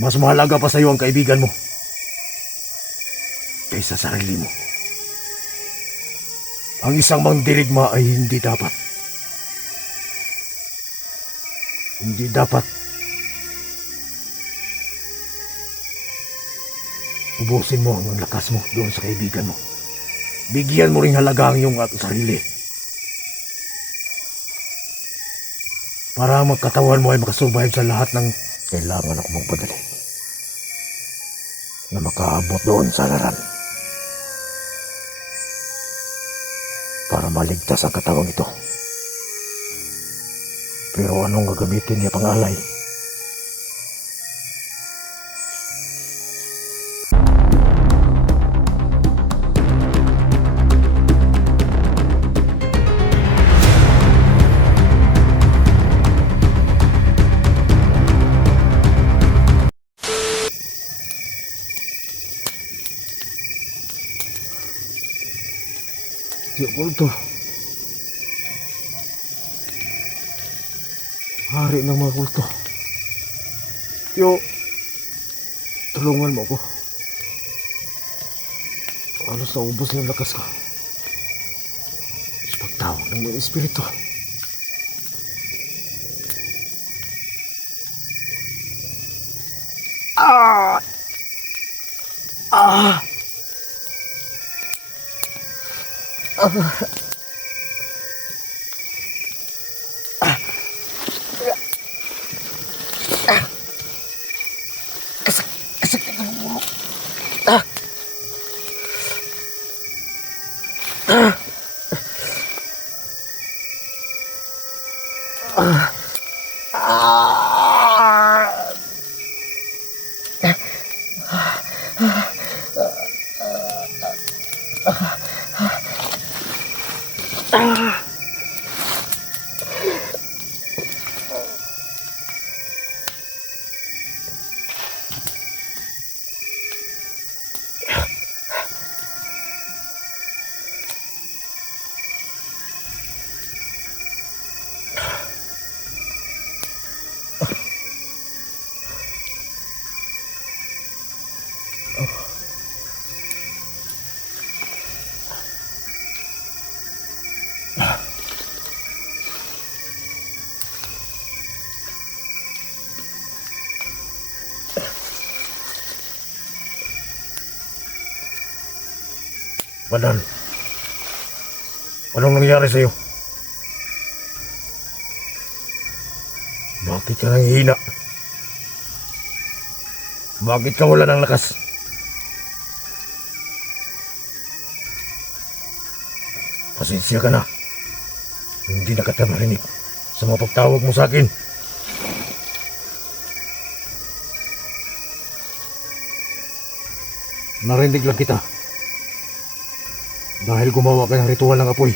Mas mahalaga pa sa iyo ang kaibigan mo kaysa sarili mo. Ang isang mandirigma ay hindi dapat ubusin mo ang lakas mo doon sa kaibigan mo. Bigyan mo ring halaga ang iyong sarili. Para ang magkatawan mo ay makasurvive sa lahat ng kailangan ako magpadali na makaabot doon sa hararan. Para maligtas ang katawang ito. Pero anong gagamitin niya pangalay? Tiyo Kulto, hari ng mga kulto. Tiyo, tulungan mo ako. Halos naubos ng lakas ko sa pagtawag ng mga espiritu. Ah! Ah! Kasakit ang ulo. Banal, anong nangyari sa'yo? Bakit ka nanghihina? Bakit ka wala ng lakas? Pasensya ka na. Hindi na kita marinig sa mga pagtawag mo sa akin. Narinig lang kita. Dahil gumawa ka ng ritual ng apoy.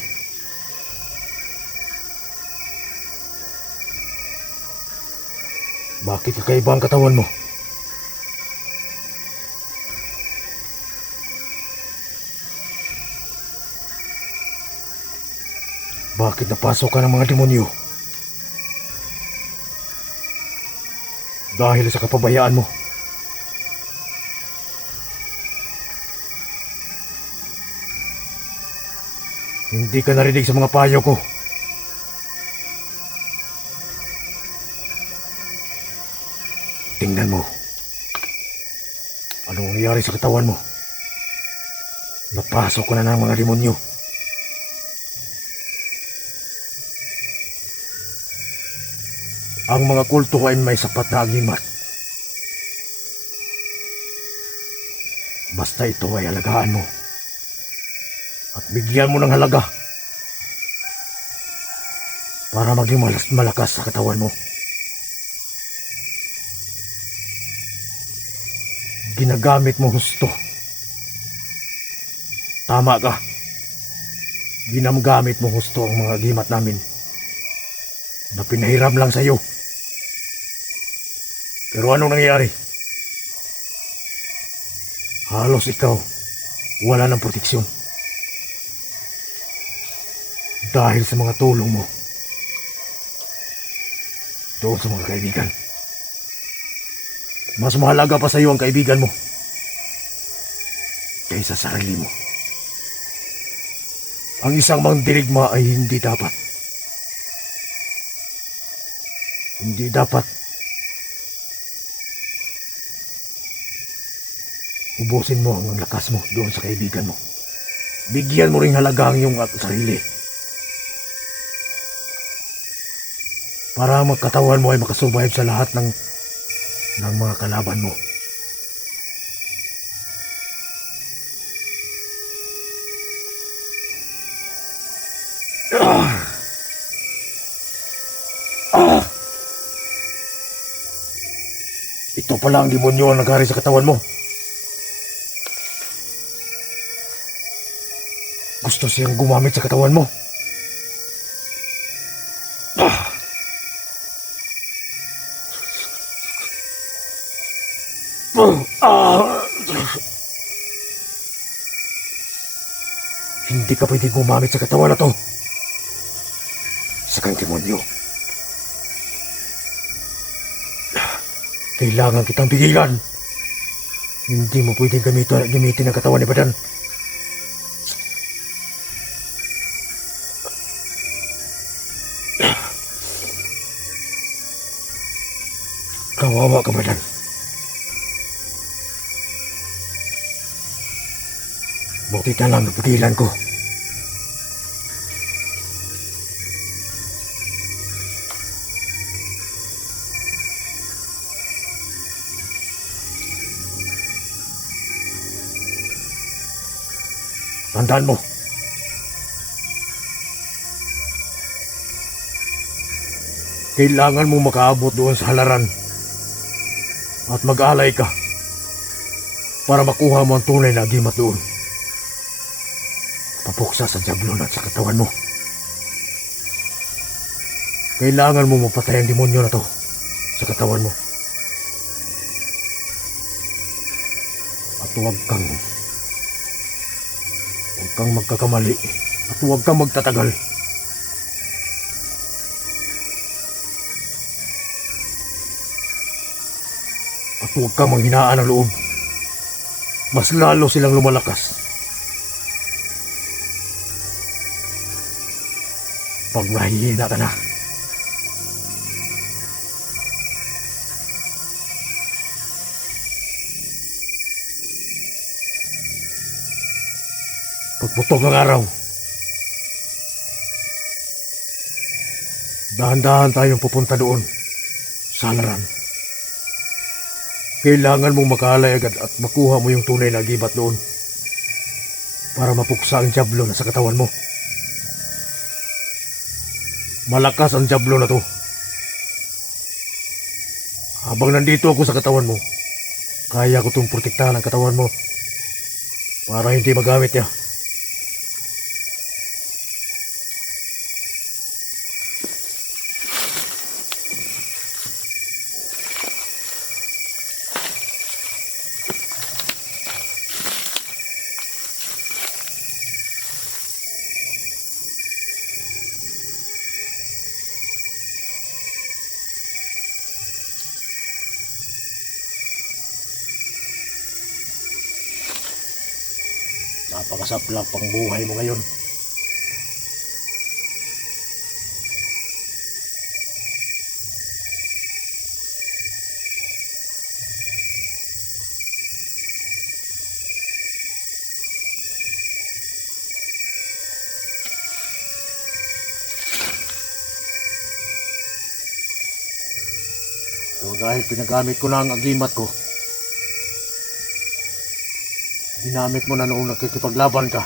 Bakit kakaiba ang katawan mo? Bakit napasok ka ng mga demonyo? Dahil sa kapabayaan mo. Hindi ka narinig sa mga payo ko. Tingnan mo. Anong nangyari sa katawan mo? Napasok ka na ng mga demonyo. Ang mga kulto ay may sapat na agimat. Basta ito ay alagaan mo. At bigyan mo ng halaga para maging malakas sa katawan mo. Ginagamit mo husto. Tama ka. Ginagamit mo husto ang mga gimat namin na pinahiram lang sa iyo. Pero anong nangyari? Halos ikaw wala ng proteksyon. Dahil sa mga tulong mo doon sa mga kaibigan. Mas mahalaga pa sa iyo ang kaibigan mo kaysa sa sarili mo. Ang isang mandirigma ay hindi dapat ubusin mo ang lakas mo doon sa kaibigan mo. Bigyan mo ring halaga ang iyong sarili. Para magkatawan mo ay makasurvive sa lahat ng mga kalaban mo. Ito pala ang demonyo ang nagari sa katawan mo. Gusto siyang gumamit sa katawan mo. Hindi ka pwede gumamit sa katawan na to. Sa kang demonyo. Kailangan kitang pigilan. Hindi mo pwedeng gamitin ang katawan ni Badan. Kawawa ka, Badan. Buti na lang napigilan ko. Tandaan mo. Kailangan mo makaabot doon sa halaran at mag-alay ka para makuha mo ang tunay na agimat doon. Papuksa sa jablon at sa katawan mo. Kailangan mo mapatay ang demonyo na to sa katawan mo. At huwag kang magkakamali at huwag kang magtatagal. At huwag kang manghinaan ang loob. Mas lalo silang lumalakas pag nahihina ka na. Pagputok ng araw, dahan-dahan tayong pupunta doon sa halaran. Kailangan mong makaalay agad at makuha mo yung tunay na agimat doon para mapuksa ang jablo na sa katawan mo. Malakas ang jablo na to. Habang nandito ako sa katawan mo, kaya ko itong protektahan ang katawan mo para hindi magamit niya. Napakasaplak pang buhay mo ngayon. So dahil pinagamit ko na ang agimat ko, ginamit mo na noong nagkikipaglaban ka.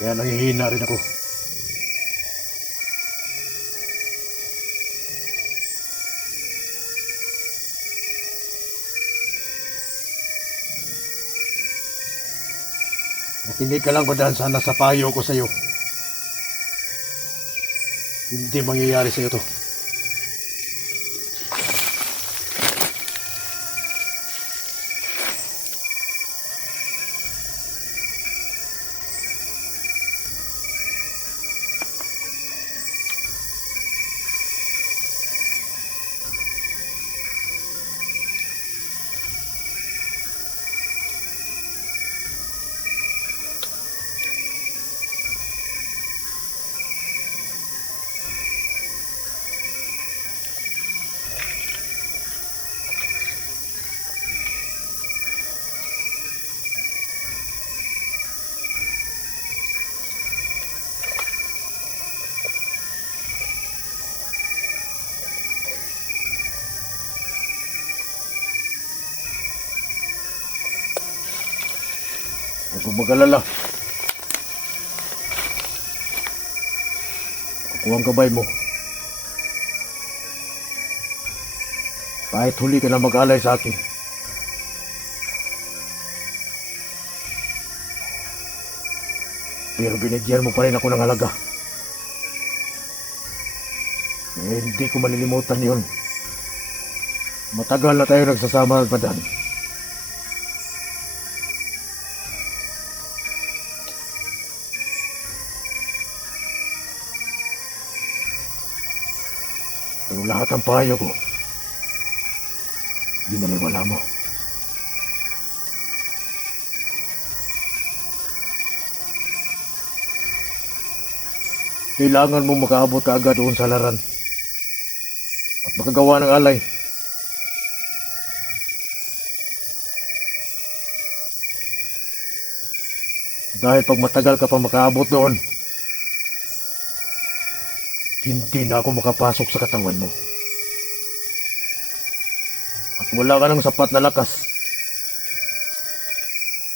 Kaya nangihina rin ako. Nakinig ka lang ba dahil sana sa payo ko sa'yo? Hindi mangyayari sa'yo to. Huwag kang mag-alala. Ako ang gabay mo. Kahit huli ka na mag-alay sa akin. Pero binigyan mo pa rin ako ng halaga. Eh, hindi ko malilimutan yun. Matagal na tayo nagsasama, Badan. Pero lahat ng payo ko, binaliwala mo. Kailangan mo makaabot ka agad doon sa laran at makagawa ng alay. Dahil pag matagal ka pa makaabot doon, hindi na ako makapasok sa katawan mo. At wala ka ng sapat na lakas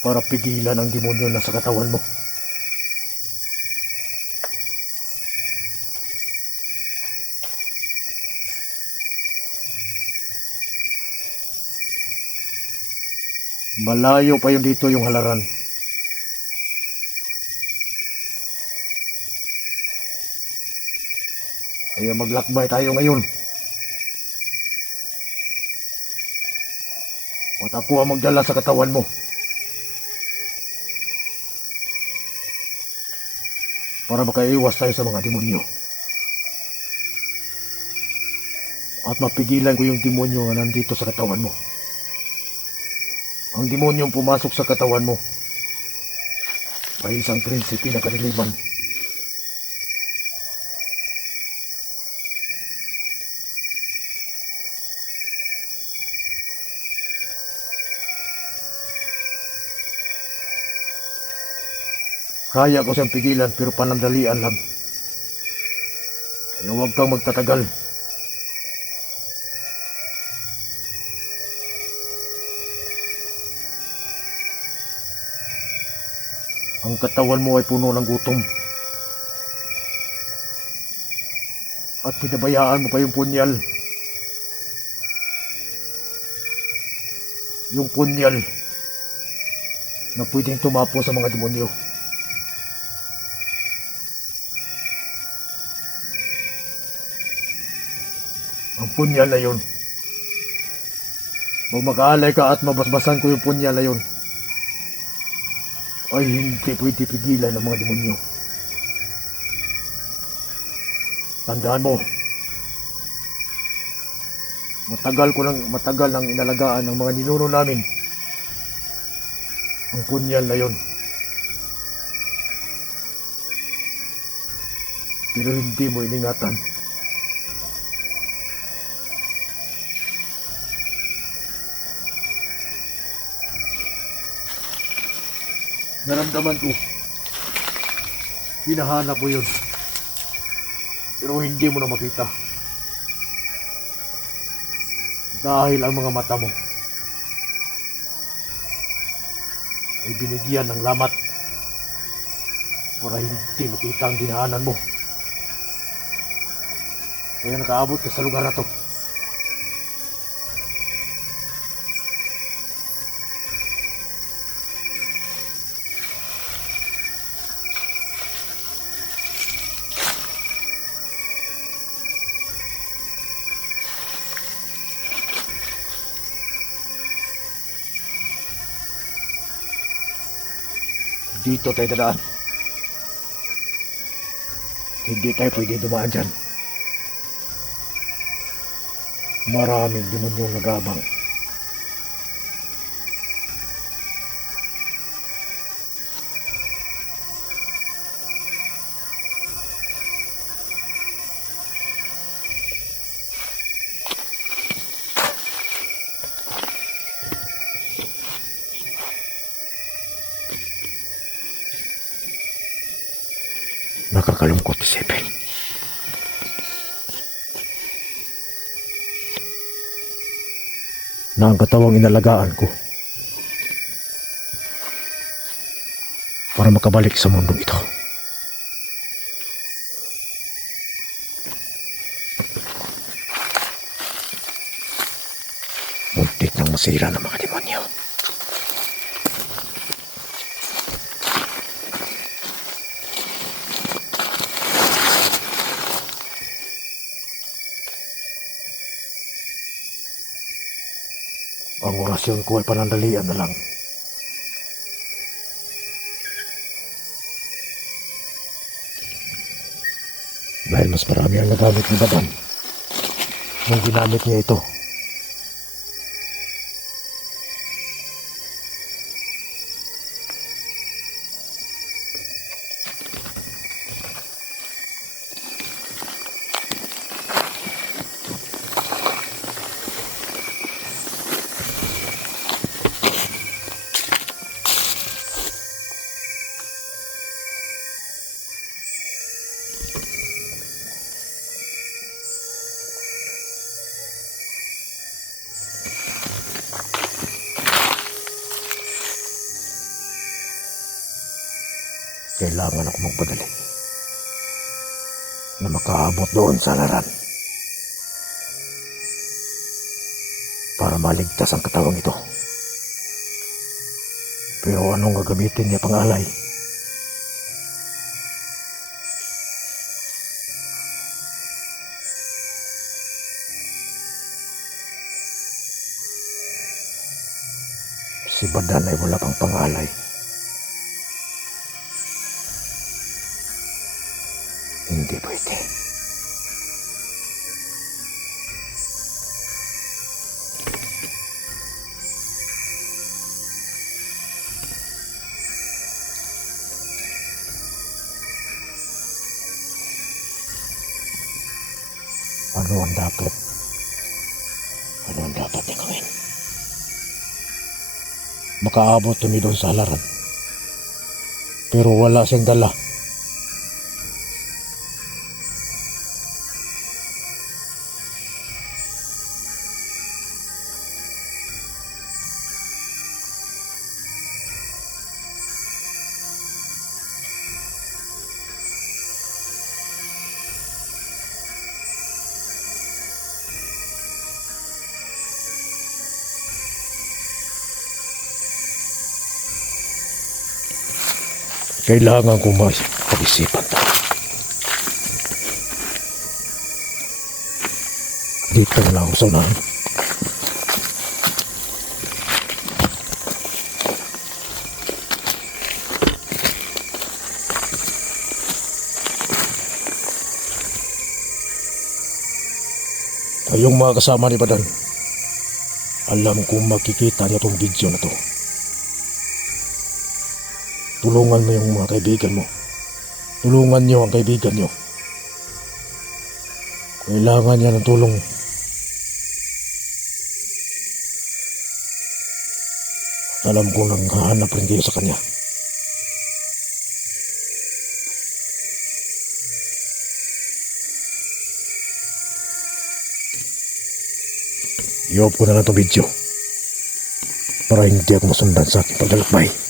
para pigilan ang demonyo na sa katawan mo. Malayo pa yun dito yung halaran. Kaya maglakbay tayo ngayon. At ako ang magdala sa katawan mo. Para makaiwas tayo sa mga demonyo. At mapigilan ko yung demonyo na nandito sa katawan mo. Ang demonyong pumasok sa katawan mo ay isang prinsipe na kadiliman. Kaya ko siyang pigilan pero panandalian lang. Kaya huwag kang magtatagal. Ang katawan mo ay puno ng gutom. At pinabayaan mo pa yung punyal. Yung punyal na pwedeng tumapo sa mga demonyo. Ang punyal na yun. Huwag mag-aalay ka at mabasbasan ko yung punyal na yun. Ay hindi pwede pigilan ng mga demonyo. Tandaan mo, matagal nang inalagaan ng mga ninuno namin ang punyal na yun. Pero hindi mo iningatan. Naramdaman ko. Hinahanap mo yun. Pero hindi mo na makita. Dahil ang mga mata mo ay binigyan ng lamat para hindi makita ang dinaanan mo. Kaya nakaabot ka sa lugar na to. Dito tayo dadaan. Hindi tayo pwede dumaan dyan. Maraming demonyong nagabang. Nakakalungkot isipin. Na ang katawang inalagaan ko para makabalik sa mundong ito. Muntik nang masira ng mga demonyo. Ang orasyon ko ay panandalian na lang. Dahil mas marami ang nagamit ni Baban nung ginamit niya ito. Kailangan ako magpadali na makaabot doon sa laran para maligtas ang katawang ito. Pero anong gagamitin niya pangalay? Si Badan ay wala pang pangalay. Hindi pwede. Ano ang dapat? Ano ang dapat niya gawin? Makaabot kami doon sa halaran. Pero wala siyang dala. Kailangan ko pag-isipan to. Dito na lang ako sa unahan. Kayong mga kasama ni Badan, alam kong makikita niya tong video na to. Tulungan mo yung mga kaibigan mo. Tulungan niyo ang kaibigan niyo. Kailangan niya ng tulong. Alam ko nang hahanap rin kayo sa kanya. I-off ko na lang itong video para hindi ako masundan sa aking paglalakbay.